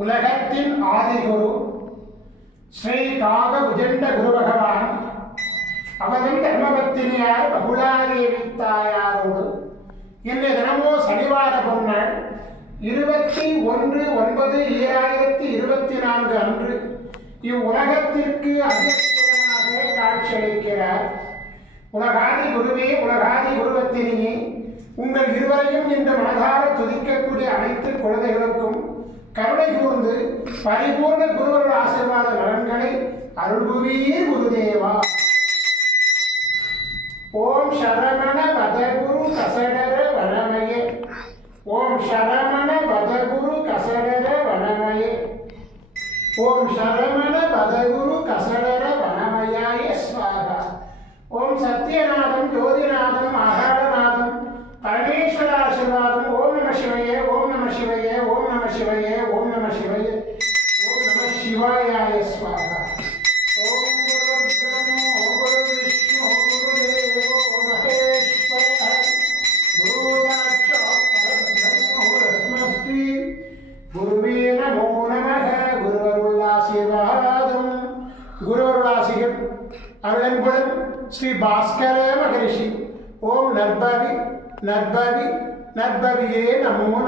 உலகத்தின் ஆதிகுரு ஸ்ரீ காக உஜண்ட குரு பகவான் அவரின் தர்மபத்தினியார் பகுலாதேவி தாயாரோடு இன்றைய தினமோ சனிவார பொன்னாள் 21/9/2024 அன்று இவ்வுலகத்திற்கு அத்தியட்சகனாக காட்சியளிக்கிறார். உலகாதி குருவே, உலகாதி குருவத்தினியே, உங்கள் இருவரையும் இன்று மனதார துதிக்கக்கூடிய அனைத்து குழந்தைகளுக்கும் கருணை கூர்ந்து பரிபூர்ண குருவருள் ஆசீர்வாத நலன்களை அருள்புவீர் குருதேவா. ஓம் சரவண பதகுரு கசடர வனமயே, ஓம் சரவண பதகுரு கசடர வனமயே, ஓம் சரவண பதகுரு கசடர வனமயாய ஸ்வாகா. ஓம் சத்யநாதம் ஜோதிநாதம் ஆகாரநாதம் பரமேஸ்வராசீர்வாதம். ஓம் நம சிவயே, ஓம் நம சிவயே, ஓம் நம சிவயே, ஓம் நம சிவயே, ஓம் நம சிவாயாய ஸ்வாகா. ஓம் குரு பிரம்மோ குரு விஷ்ணு குருதேவோ மகேஸ்வர குரு சாட்சாத் பரபிரம்மோ தஸ்மை குருவே நமோ நமः. குருவருளாசீர்வாதம். குருவருளாசிகள் அருளன்புடன் ஸ்ரீ பாஸ்கர மகரிஷி. ஓம் நற்பவி நற்பவி நற்பவியே நமோ.